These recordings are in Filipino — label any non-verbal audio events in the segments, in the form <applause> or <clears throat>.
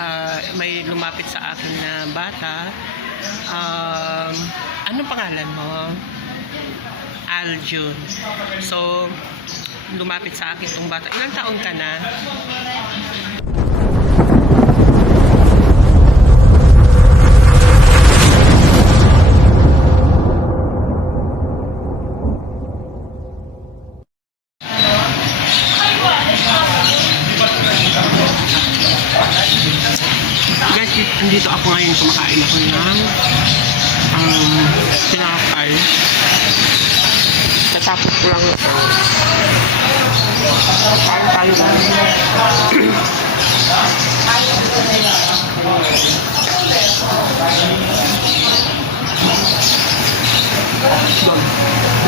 ah, may lumapit sa akin na bata. Um, anong pangalan mo? Aljun. So, lumapit sa akin itong bata. Ilang taon ka na? Guys, dito ako ngayon kumakain ako ng um, tinapay. Katapos ko lang ito. Kain tayo guys. Doon.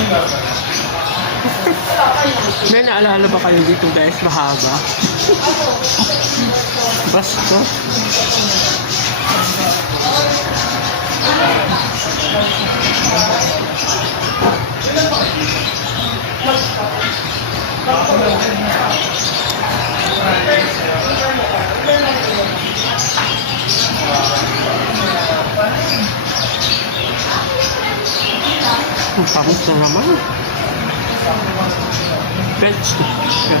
<laughs> May naalala ba kayo dito guys? Mahaba. <laughs> Basta. parang sarama. Pets to siya.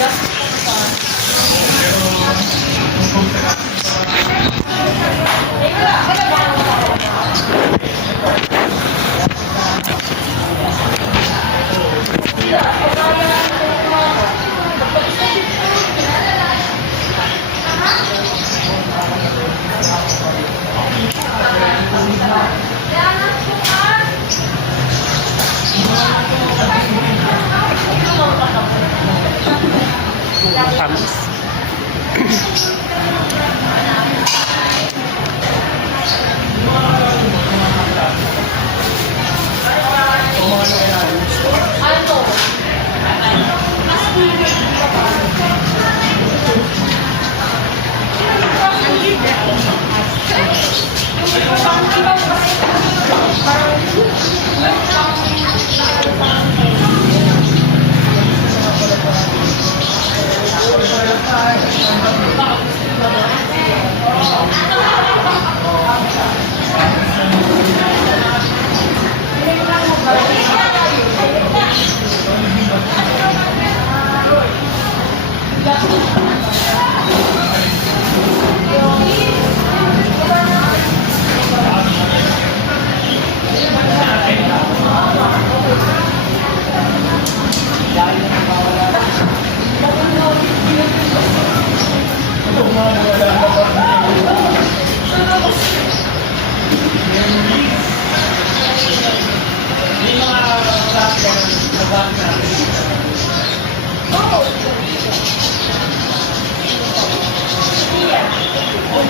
야. Tams.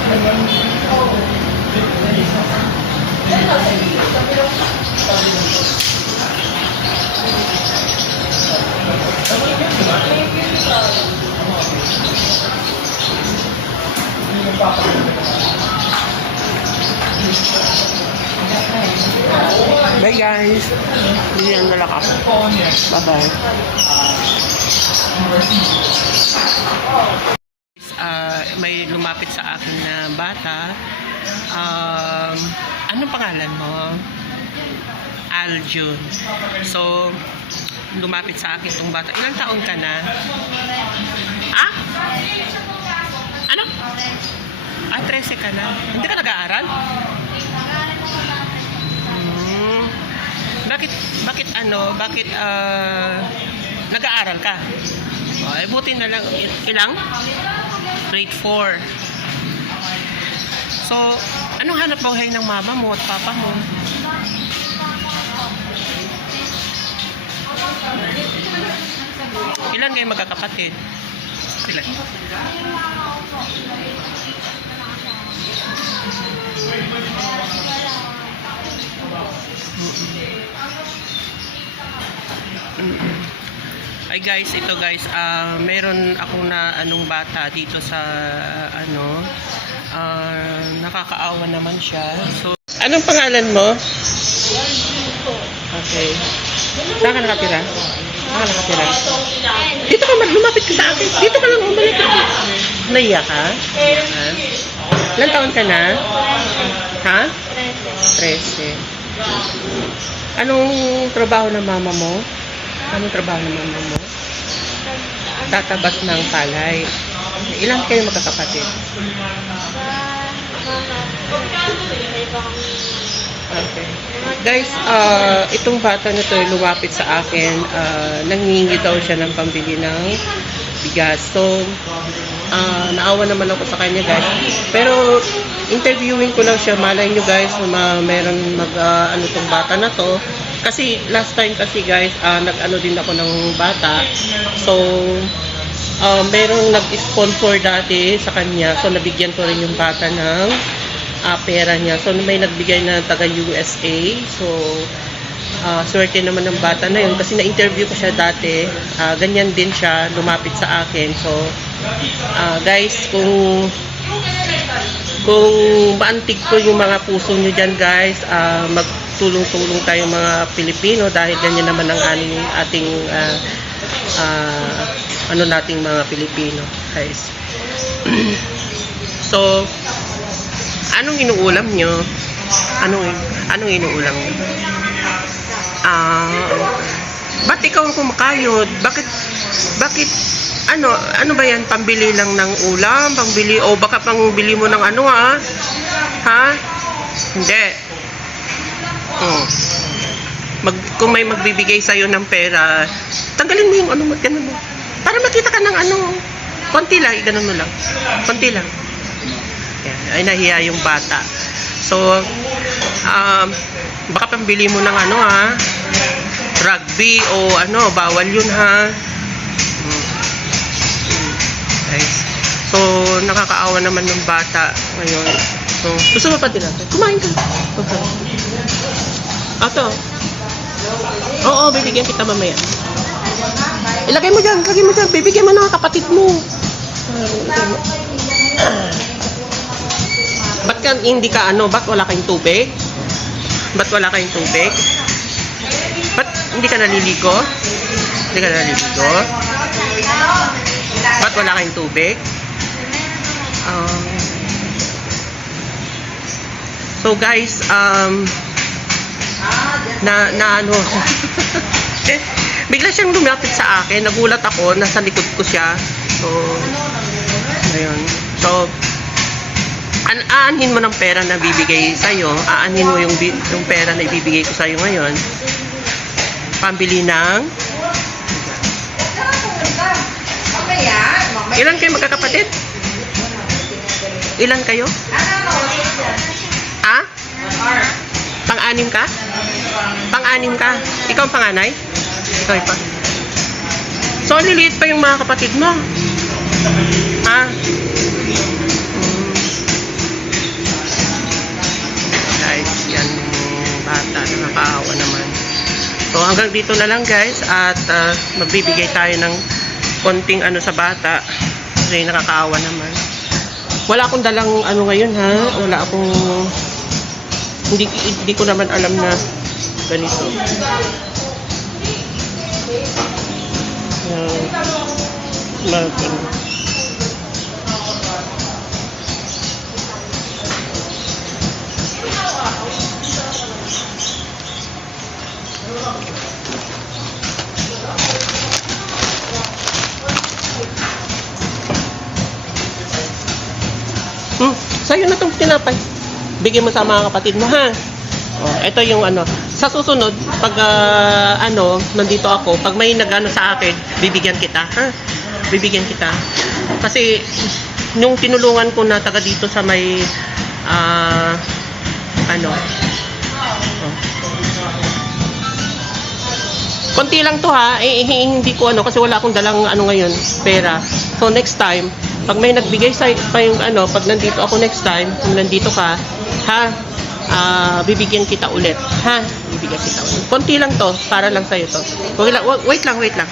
Bye guys. Hindi ang nalak ako. Bye-bye. Ah, may lumapit sa akin na bata. Um, anong pangalan mo? Aljun. So, lumapit sa akin itong bata. Ilang taon ka na? Ah? Ano? Ah, 13 ka na. Hindi ka nag-aaral? Hmm. Bakit, bakit ano, bakit ah, nag-aaral ka? Oh, eh, buti na lang. Ilang? Grade 4. So, anong hanap buhay ng mama mo at papa mo? Ilan kayo magkakapatid? Ilan? Ay guys, ito guys, ah meron akong na anong bata dito sa ano, ah nakakaawa naman siya. So, anong pangalan mo? Okay. Saan ka nakatira? Saan ka nakatira? Dito ka, lumapit ka sa akin. Dito ka lang umalik. Naiya ka? Ilan taon ka na? Ha? 13. Anong trabaho ng mama mo? Anong trabaho ng mama mo? Tatabas ng palay. Ilan kayo magkakapatid? Okay. Guys, ah itong bata na to ay lumapit sa akin. ah nangingi daw siya ng pambili ng bigas. So, ah naawa naman ako sa kanya guys. Pero, interviewing ko lang siya. Malay nyo guys, ma- meron mag, ah, ano tong bata na to. Kasi, last time kasi guys, ah nag-ano din ako ng bata. So, uh, merong nag-sponsor dati sa kanya. So, nabigyan ko rin yung bata ng ah, pera niya. So, may nagbigay na taga USA. So, ah, swerte naman ng bata na yun. Kasi na-interview ko siya dati. Ah, ganyan din siya. Lumapit sa akin. So, ah, guys, kung kung maantig ko yung mga puso nyo dyan guys, ah, magtulong-tulong tayo mga Pilipino dahil ganyan naman ang aning, ating ah, ah, ano nating mga Pilipino guys. <clears throat> so, anong inuulam nyo? Anong, anong inuulam nyo? Ah, ba't ikaw kumakayod? Bakit, bakit, ano, ano ba yan? Pambili lang ng ulam? Pambili, o baka pangbili mo ng ano ha? Ha? Hindi. Oh. Mag, kung may magbibigay sa'yo ng pera, tanggalin mo yung ano ganun mo. Para makita ka ng ano, konti lang, ganun mo lang. Konti lang. Yan, ay nahiya yung bata. So, um, baka pambili mo ng ano ha, rugby o ano, bawal yun ha. So, nakakaawa naman ng bata ngayon. So, gusto mo pa din natin? Kumain ka. Okay. Ato. Oo, bibigyan kita mamaya. Ilagay mo dyan, ilagay mo dyan. Bibigyan mo ng kapatid mo. Ba't ka, hindi ka ano, ba't wala kayong tubig? Ba't wala kayong tubig? Ba't hindi ka naliligo? Hindi ka naliligo? Ba't wala kayong tubig? Um, so guys, um, na, na ano eh, <laughs> bigla siyang lumapit sa akin. Nagulat ako, nasa likod ko siya. So, ayun. So, an aanhin mo ng pera na bibigay sa'yo. Aanhin mo yung, yung pera na ibibigay ko sa'yo ngayon. Pambili ng... Ilan kayo magkakapatid? Ilan kayo? Ha? Pang-anim ka? Pang-anim ka? Ikaw ang panganay? Ikaw pa. So, liliit pa yung mga kapatid mo. Ha? Hmm. Guys, yan bata. Nakakaawa naman. So, hanggang dito na lang guys. At ah, magbibigay tayo ng konting ano sa bata. Kasi nakakaawa naman. Wala akong dalang ano ngayon ha. Wala akong hindi hindi ko naman alam na ganito. Uh, mag, ano. Hmm, sa'yo na itong tinapay. Bigyan mo sa mga kapatid mo, ha? Oh, ito yung ano. Sa susunod, pag ah, ano, nandito ako, pag may nagano sa akin, bibigyan kita, ha? Bibigyan kita. Kasi, nung tinulungan ko na taga dito sa may, ah, ano. Konti lang to ha, eh, eh, hindi ko ano, kasi wala akong dalang ano ngayon, pera. So next time, pag may nagbigay sa pa yung ano, pag nandito ako next time, kung nandito ka, ha, ah, bibigyan kita ulit. Ha? Bibigyan kita ulit. Konti lang to, para lang sa'yo to. Wait lang, wait lang, wait lang.